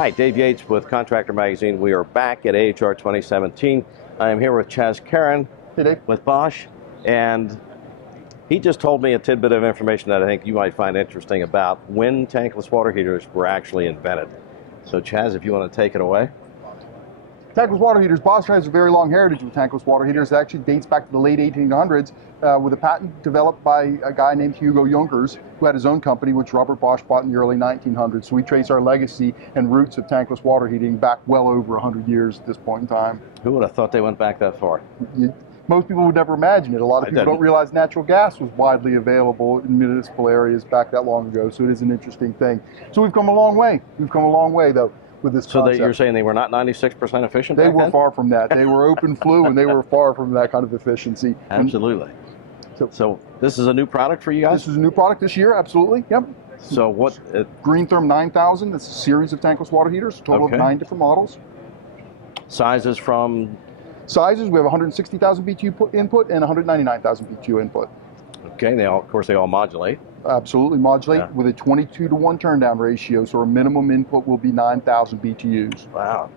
Hi, Dave Yates with Contractor Magazine. We are back at AHR 2017. I am here with Chaz Karen with Bosch, and he just told me a tidbit of information that I think you might find interesting about when tankless water heaters were actually invented. So Chaz, if you want to take it away. Tankless water heaters, Bosch has a very long heritage with tankless water heaters. It actually dates back to the late 1800s with a patent developed by a guy named Hugo Junkers, who had his own company, which Robert Bosch bought in the early 1900s. So we trace our legacy and roots of tankless water heating back well over 100 years at this point in time. Who would have thought they went back that far? Most people would never imagine it. A lot of people don't realize natural gas was widely available in municipal areas back that long ago, so it is an interesting thing. So we've come a long way. We've come a long way, though, with this concept. So you're saying they were not 96% efficient They back were then? far from that. They were open flue, and they were far from that kind of efficiency. Absolutely. So this is a new product for you guys? This is a new product this year, absolutely, yep. So what? GreenTherm 9000, that's a series of tankless water heaters, a total of 9 different models. Sizes from? Sizes, we have 160,000 BTU input and 199,000 BTU input. Okay, of course they all modulate. Absolutely modulate with a 22-to-1 turn down ratio, so our minimum input will be 9,000 BTUs. Wow,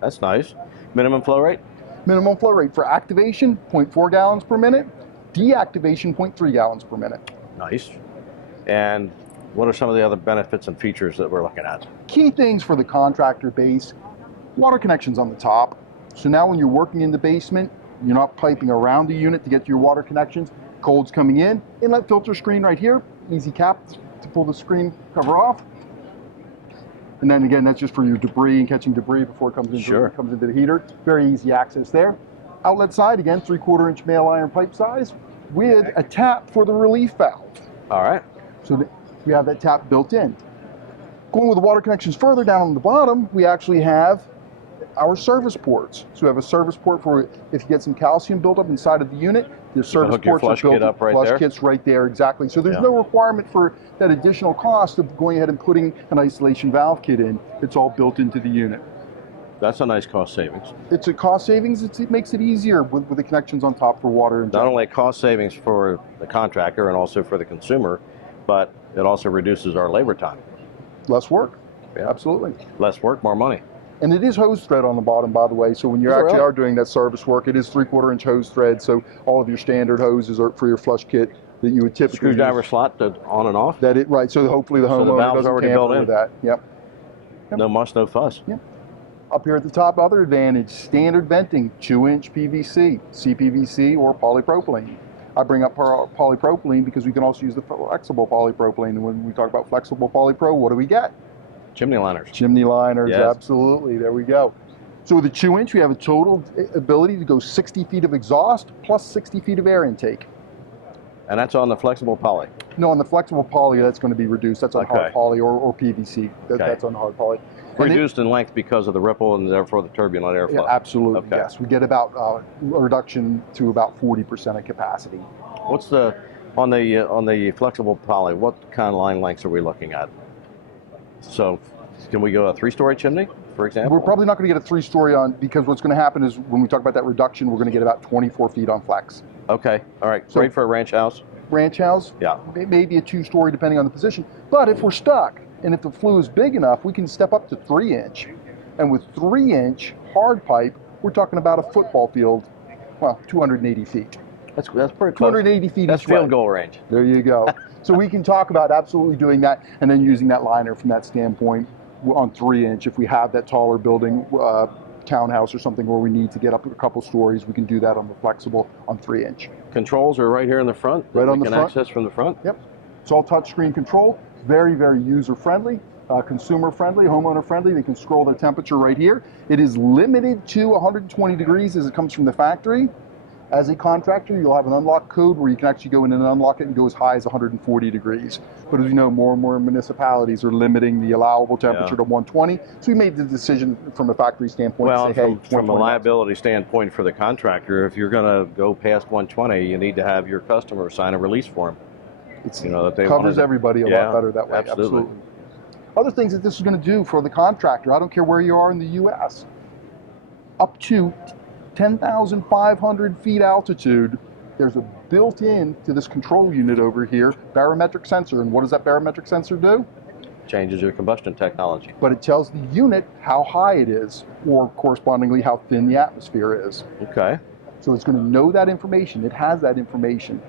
that's nice. Minimum flow rate? Minimum flow rate for activation, 0.4 gallons per minute. Deactivation, 0.3 gallons per minute. Nice. And what are some of the other benefits and features that we're looking at? Key things for the contractor base: water connections on the top. So now when you're working in the basement, you're not piping around the unit to get to your water connections. Cold's coming in. Inlet filter screen right here. Easy cap to pull the screen cover off. And then again, that's just for your debris and catching debris before it comes into the heater. Very easy access there. Outlet side, again, 3/4 inch male iron pipe size with a tap for the relief valve. All right. So we have that tap built in. Going with the water connections further down on the bottom, we actually have our service ports. So we have a service port for if you get some calcium buildup inside of the unit, the service ports are built in. Flush kits right there, exactly. So there's no requirement for that additional cost of going ahead and putting an isolation valve kit in. It's all built into the unit. That's a nice cost savings. It's a cost savings. It makes it easier with the connections on top for water. Not only cost savings for the contractor and also for the consumer, but it also reduces our labor time. Less work. Yeah. Absolutely. Less work, more money. And it is hose thread on the bottom, by the way. So when you actually are doing that service work, it is 3/4 inch hose thread. So all of your standard hoses are for your flush kit that you would typically screwdriver slot on and off. Right. So hopefully the homeowner doesn't tamper with that. Yep. No muss, no fuss. Yep. Up here at the top, other advantage: standard venting, 2-inch PVC, CPVC, or polypropylene. I bring up polypropylene because we can also use the flexible polypropylene. And when we talk about flexible polypro, what do we get? Chimney liners. Chimney liners, absolutely. There we go. So with the 2-inch, we have a total ability to go 60 feet of exhaust plus 60 feet of air intake. And that's on the flexible poly? No, on the flexible poly, that's going to be reduced. That's on hard poly or PVC. That's on hard poly. Reduced in length because of the ripple and therefore the turbulent airflow? Yeah, absolutely, yes. We get about a reduction to about 40% of capacity. What's on the flexible poly, what kind of line lengths are we looking at? So can we go a 3-story chimney, for example? We're probably not going to get a 3-story on, because what's going to happen is when we talk about that reduction, we're going to get about 24 feet on flex. Okay, all right. So, great for a ranch house? Ranch house? Yeah. Maybe a 2-story depending on the position. But if we're stuck, and if the flue is big enough, we can step up to 3-inch. And with 3-inch hard pipe, we're talking about a football field, well, 280 feet. That's pretty close. 280 feet. That's field goal range. There you go. So we can talk about absolutely doing that and then using that liner from that standpoint on 3-inch. If we have that taller building, townhouse or something where we need to get up a couple stories, we can do that on the flexible on 3-inch. Controls are right here in the front. Right on the front. We can access from the front. Yep. It's all touchscreen control. Very, very user-friendly, consumer-friendly, homeowner-friendly. They can scroll their temperature right here. It is limited to 120 degrees as it comes from the factory. As a contractor, you'll have an unlock code where you can actually go in and unlock it and go as high as 140 degrees. But as you know, more and more municipalities are limiting the allowable temperature to 120. So we made the decision from a factory standpoint to say, hey, from a liability standpoint for the contractor, if you're going to go past 120, you need to have your customer sign a release form. It covers everybody a lot better that way. Absolutely. Other things that this is going to do for the contractor, I don't care where you are in the U.S., up to 10,500 feet altitude, there's a built-in to this control unit over here, barometric sensor. And what does that barometric sensor do? changes your combustion technology. But it tells the unit how high it is, or correspondingly how thin the atmosphere is. Okay. So it's going to know that information. It has that information.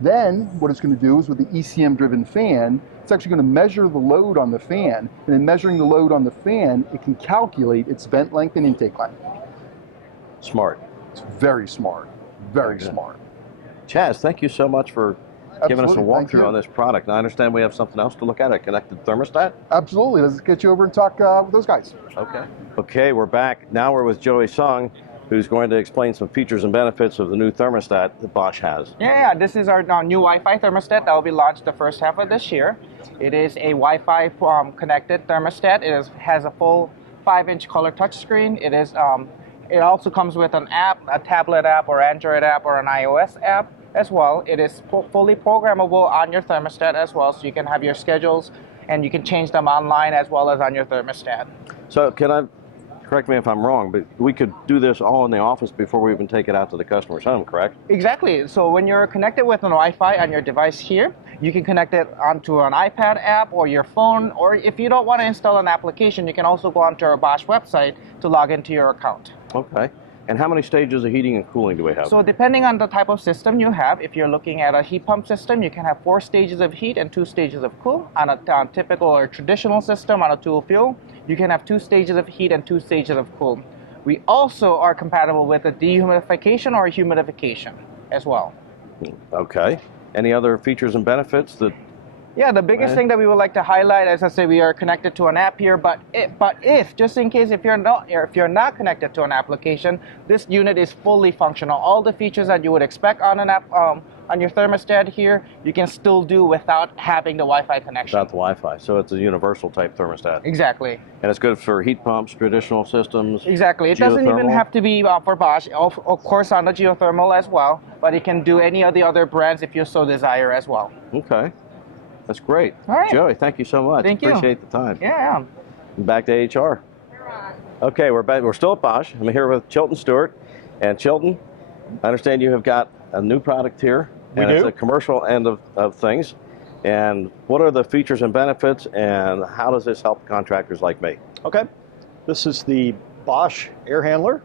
Then what it's going to do is with the ECM-driven fan, it's actually going to measure the load on the fan, and in measuring the load on the fan, it can calculate its vent length and intake length. Smart. It's very smart, very smart. Chaz, thank you so much for giving us a Absolutely, thank walkthrough you. on this product. And I understand we have something else to look at, a connected thermostat? Absolutely, let's get you over and talk with those guys. Okay. Okay, we're back. Now we're with Joey Sung, who's going to explain some features and benefits of the new thermostat that Bosch has. Yeah, this is our new Wi-Fi thermostat that will be launched the first half of this year. It is a Wi-Fi connected thermostat. Has a full 5-inch color touchscreen. It also comes with an app, a tablet app or Android app or an iOS app as well. It is fully programmable on your thermostat as well, so you can have your schedules and you can change them online as well as on your thermostat. So correct me if I'm wrong, but we could do this all in the office before we even take it out to the customer's home, correct? Exactly. So when you're connected with an Wi-Fi on your device here, you can connect it onto an iPad app or your phone, or if you don't want to install an application, you can also go onto our Bosch website to log into your account. Okay. And how many stages of heating and cooling do we have? So depending on the type of system you have, if you're looking at a heat pump system, you can have 4 stages of heat and 2 stages of cool. On a typical or traditional system on a dual fuel, you can have 2 stages of heat and 2 stages of cool. We also are compatible with a dehumidification or a humidification as well. Okay. Any other features and benefits that? Yeah, the biggest thing that we would like to highlight, as I say, we are connected to an app here, but if just in case if you're not connected to an application, this unit is fully functional. All the features that you would expect on an app on your thermostat here, you can still do without having the Wi-Fi connection. Without the Wi-Fi, so it's a universal type thermostat. Exactly. And it's good for heat pumps, traditional systems. Exactly. It doesn't even geothermal? have to be for Bosch, of course on the geothermal as well, but it can do any of the other brands if you so desire as well. Okay. That's great. All right. Joey, thank you so much. Thank you. Appreciate the time. Yeah. Back to AHR. Okay, we're back. We're still at Bosch. I'm here with Chilton Stewart. And Chilton, I understand you have got a new product here. We and do. It's a commercial end of things. And what are the features and benefits, and how does this help contractors like me? Okay, this is the Bosch Air Handler.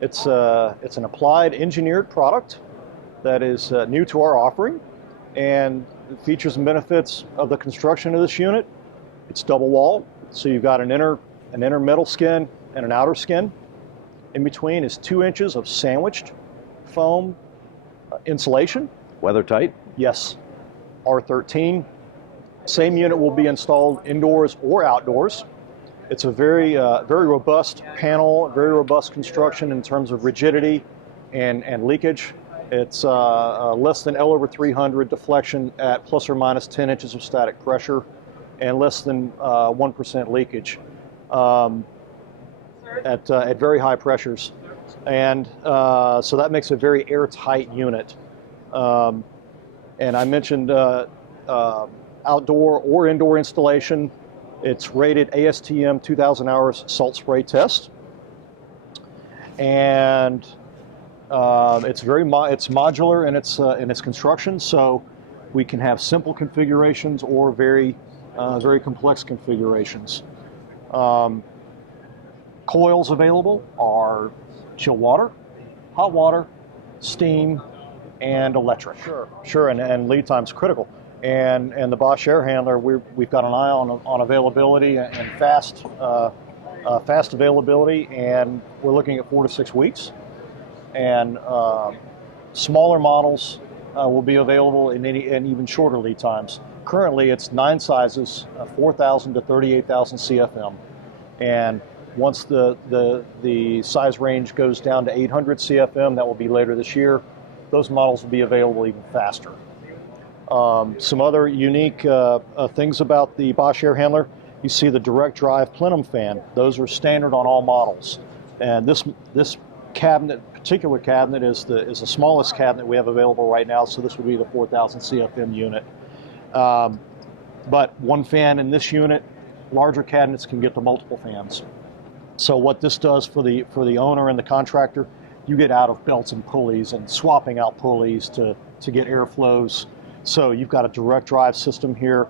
It's an applied engineered product that is new to our offering, and the features and benefits of the construction of this unit. It's double wall, so you've got an inner metal skin and an outer skin. In between is 2 inches of sandwiched foam insulation. Weather tight? Yes, R13. Same unit will be installed indoors or outdoors. It's a very robust panel, very robust construction in terms of rigidity and leakage. It's less than L/300 deflection at plus or minus 10 inches of static pressure, and less than 1% leakage at very high pressures. And so that makes a very airtight unit. And I mentioned outdoor or indoor installation. It's rated ASTM 2,000 hours salt spray test. And it's modular in its construction, so we can have simple configurations or very complex configurations. Coils available are chill water, hot water, steam, and electric. Sure, and lead time's critical. And the Bosch Air Handler, we've got an eye on availability and fast availability, and we're looking at 4 to 6 weeks. And smaller models will be available in even shorter lead times. Currently, it's 9 sizes, 4,000 to 38,000 CFM, and once the size range goes down to 800 CFM, that will be later this year. Those models will be available even faster. Some other unique things about the Bosch Air Handler: you see the direct drive plenum fan. Those are standard on all models, and this particular cabinet is the smallest cabinet we have available right now, so this would be the 4,000 CFM unit. But one fan in this unit, larger cabinets can get to multiple fans. So what this does for the owner and the contractor, you get out of belts and pulleys and swapping out pulleys to get airflows. So you've got a direct drive system here.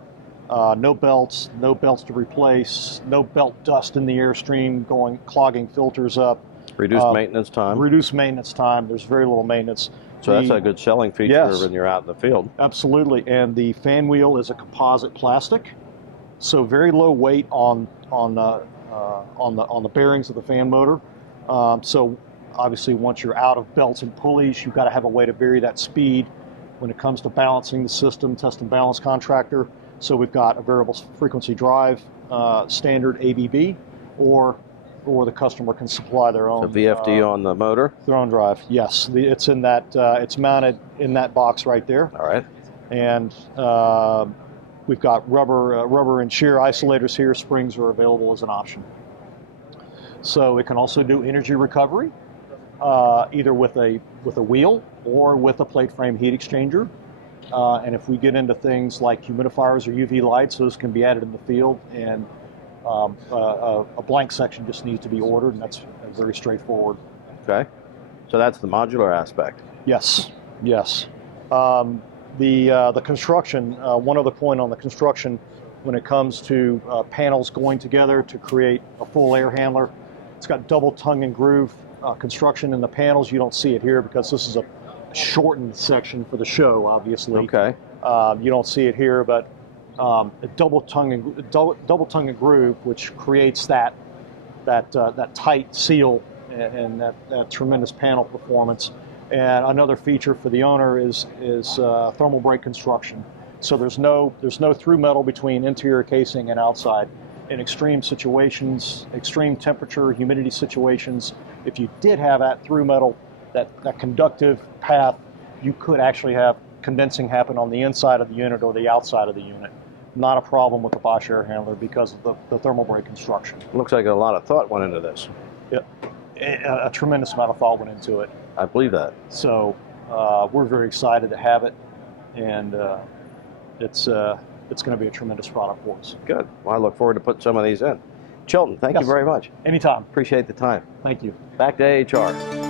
No belts to replace, no belt dust in the airstream clogging filters up. Reduced maintenance time. Reduced maintenance time. There's very little maintenance. So that's a good selling feature Yes. when you're out in the field. Absolutely. And the fan wheel is a composite plastic, so very low weight on the bearings of the fan motor. So obviously, once you're out of belts and pulleys, you've got to have a way to vary that speed when it comes to balancing the system, test and balance contractor. So we've got a variable frequency drive, standard ABB, or the customer can supply their own. So VFD on the motor. Their own drive. Yes, it's in that. It's mounted in that box right there. All right. And we've got rubber and shear isolators here. Springs are available as an option. So it can also do energy recovery, either with a wheel or with a plate frame heat exchanger. And if we get into things like humidifiers or UV lights, those can be added in the field. And a blank section just needs to be ordered, and that's very straightforward. Okay. So that's the modular aspect. Yes. Yes. The construction, one other point on the construction, when it comes to panels going together to create a full air handler, it's got double tongue and groove construction in the panels. You don't see it here because this is a shortened section for the show, obviously. Okay. You don't see it here, but a double tongue and groove, which creates that tight seal and that tremendous panel performance. And another feature for the owner is thermal break construction. So there's no through metal between interior casing and outside. In extreme situations, extreme temperature, humidity situations, if you did have that through metal, that conductive path, you could actually have condensing happen on the inside of the unit or the outside of the unit. Not a problem with the Bosch Air Handler because of the thermal break construction. Looks like a lot of thought went into this. A tremendous amount of thought went into it. I believe that. So we're very excited to have it, and it's going to be a tremendous product for us. Good. Well, I look forward to putting some of these in. Chilton, thank you very much. Anytime. Appreciate the time. Thank you. Back to AHR.